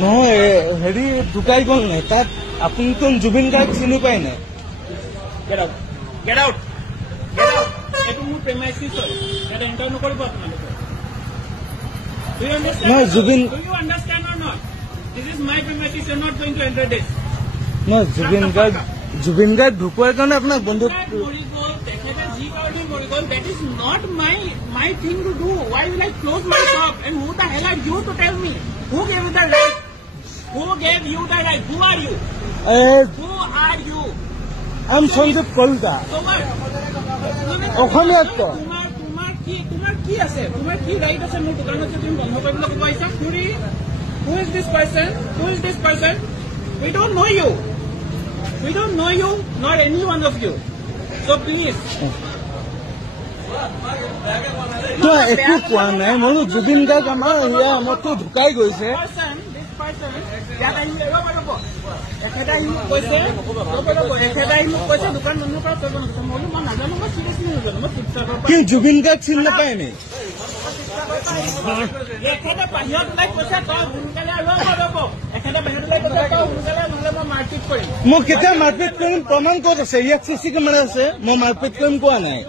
নহয় হেৰি ঢুকাই গ'ল নাই তাত আপুনিতো জুবিন গাৰ্গ চিনি পাই নাই নহয় জুবিন জুবিন গাৰ্গ ঢুকোৱাৰ কাৰণে আপোনাক বন্ধুক That is not my thing to do. Why will I close my shop? And who the hell are you to tell me? Who gave you the right? Who gave you the right? Who are you? Who are you? I'm Sandeep Kolda. অসমীয়াত তোমাৰ কি আছে? তোমাৰ কি right আছে মোৰ দোকানত যে তুমি বন্ধ কৰিবলৈ ক'ব আহিছা? Who is this person? Who is this person? We don't know you. We don't know you, nor any one of you. So please. একো কোৱা নাই মই জুবিন গাৰ্গ আমাৰ আমাৰতো ঢুকাই গৈছে কি জুবিন গাৰ্গ চিনি নাপায় নি মই কেতিয়া মাৰপিট কৰিম প্ৰমাণ ক'ত আছে ইয়াত চিচি কেমেৰা আছে মই মাৰপিট কৰিম কোৱা নাই